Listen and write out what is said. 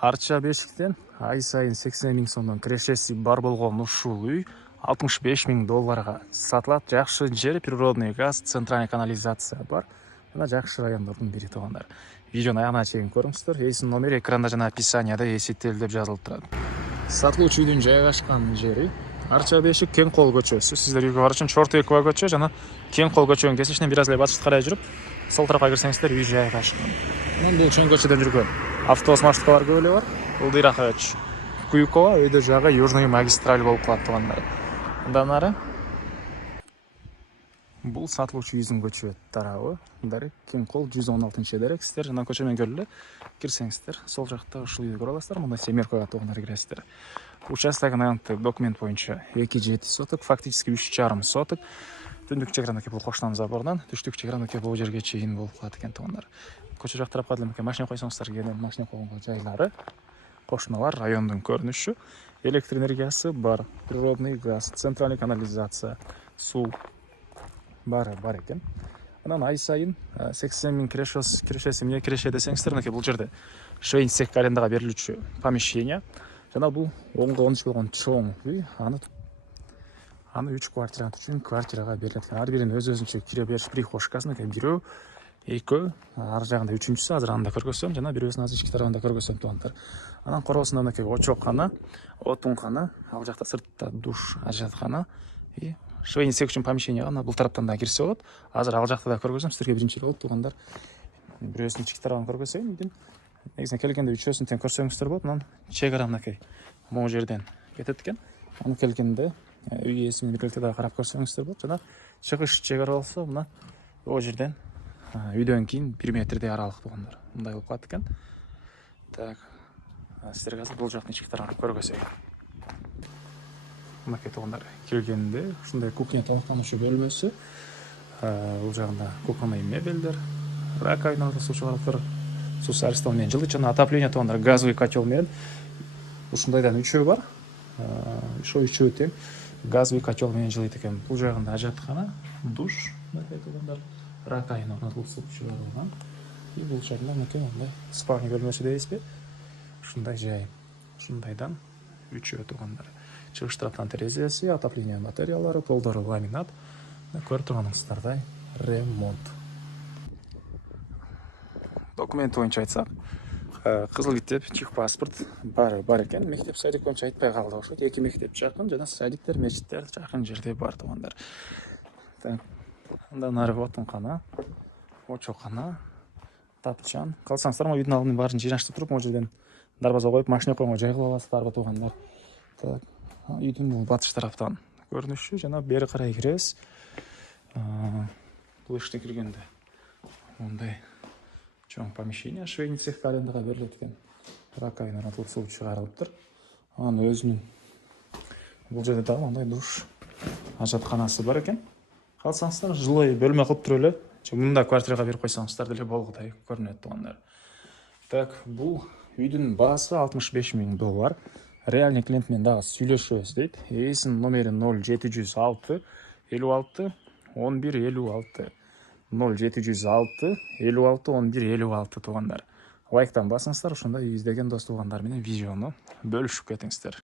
Арча бешиктен ай сайын 80 миң сомдон кирешеси бар болгон ушул үй 65 миң долларга сатылат. Жакшы жер, природный газ, центральный канализация бар. Жана жакшы райондордун бири туугандар. Видеону аягына чейин көрүңүздөр. Эсинин номери экранда жана описанияда эсептелип жазылып турат. Сатылуучу үйдүн жайгашкан жери Арча бешик Кең кол көчөсү. Сиздер үйгө баруу үчүн Чорто Эква көчө жана Кең кол көчөнүн кесишинен бир аз эле батышка карай жүрүп, сол тарапка кирсеңиздер үй жайгашкан. Анан бул чоң көчөдөн жүргөн автобус маршруткалар көп эле бар. Бул Дыйрахович Куюкова, өйдө жагы Южный магистраль болуп калат туугандар. Андан ары бул сатылуучу үйдүн көчө тарабы. Мындай Кең кол 116 дерек. Сиздер жана көчө менен көрүп эле кирсеңиздер, сол жакта ушул үйдү көрө аласыздар. Мында семеркага туугандар киресиздер. Участогун аянттык документ боюнча 2,7 соток, фактически 3,5 соток. Түндүк чек бул Коштам заборунан, түштүк чек бул жерге чейин болуп калат экен туугандар. Көчө жак тарапка деле машина койсоңуздар кенен машина койгонго жайлары, кошуналар, райондун көрүнүшү, электр энергиясы бар, природный газ, центральный канализация, суу баары бар экен. Анан ай сайын 80 миң кирешеси эмне киреше десеңиздер, мынакей бул жерде швейцек арендага берилүүчү помещение. Жана бул оңго 13 болгон чоң үй, аны 3 квартирант үчүн квартирага берилет экен. Ар биринин өз-өзүнчө кире бериш прихожкасы, бирөө, экөө, ар жагында үчүнчүсү, азыр аны да көргөзсөм, жана бирөөсүн азыр ички тарабында көргөзсөм туугандар. Анан короосунда мынакей очоккана, отункана, ал жакта сыртта душ, ажаткана и швейцек үчүн помещениега бул тараптан да кирсе болот. Азыр ал жакта да көргөзөм, сиздерге биринчи болот туугандар. Бирөөсүнүн ички тарабын көргөзөйүн. Үйдүн негизинен келгенде үчөөсүн тең көрсөңүздөр болот. Анан чек ара мынакей могу жерден кетет экен. Аны келгенде үй ээси менен биргеликте да карап көрсөңүздөр болот. Жана чыгыш чек ара болсо мына могу жерден үйдөн кийин 1 метрдей аралык туугандар. Мындай болуп калат экен. Так. Сиздерге азыр бул жактын ички тарабын көргөзөйүн. Мынакей туугандар, келгенде ушундай кухня тамактануучу бөлмөсү. Бул жагында кухонный мебелдер, раковиналар, суу чыгаруктар, суу сервистер менен жылыт жана отопление туугандар, газовый котел менен ушундайдан үчөө бар. Ошо үчөө тең газовый котел менен жылыйт экен. Бул жагында ажаткана, душ, мынакей туугандар, раковина орнотулуп суу чыгарылган. И бул жагында мынакей мындай спальня бөлмөсү дейсизби? Ушундай жай. Ушундайдан үчөө туугандар. Чыгыш тараптан терезеси, отопление материалдары, полдору ламинат. Көрүп турганыңыздардай ремонт. Документ боюнча айтсак, кызыл китеп, паспорт бар экен. Мектеп, садик боюнча айтпай калды окшойт. 2 мектеп жакын жана садиктер, мечиттер жакын жерде бар туугандар. Андан ары отункана, очоккана, тапчан. Калсаңыздар, үйдүн алдын баарын жыйнаштырып туруп, могу жерден дарбаза коюп, машина койгонго жай кылып аласыздарбы туугандар. Так, үйдүн бул батыш тараптан көрүнүшү жана бери карай киребиз. Бул иштен киргенде мындай чоң помещение, швейцек арендага берилет экен. Раковина орнотулуп суу чыгарылыптыр. Анын өзүнүн бул жерде дагы мындай душ, ажатканасы бар экен. Калсаңыздар, жилой бөлмө кылып туруп эле, мында квартирага берип койсоңуздар деле болгудай көрүнөт туугандар. Так, бул үйдүн баасы 65 миң доллар. Реальный клиент менен дагы сүйлөшөбүз дейт. Эсинин номери 0706 56 11 56. 0706 56 11 56 туугандар. Лайктан басыңыздар, ошондой үй издеген дос туугандар менен видеону бөлүшүп кетиңиздер.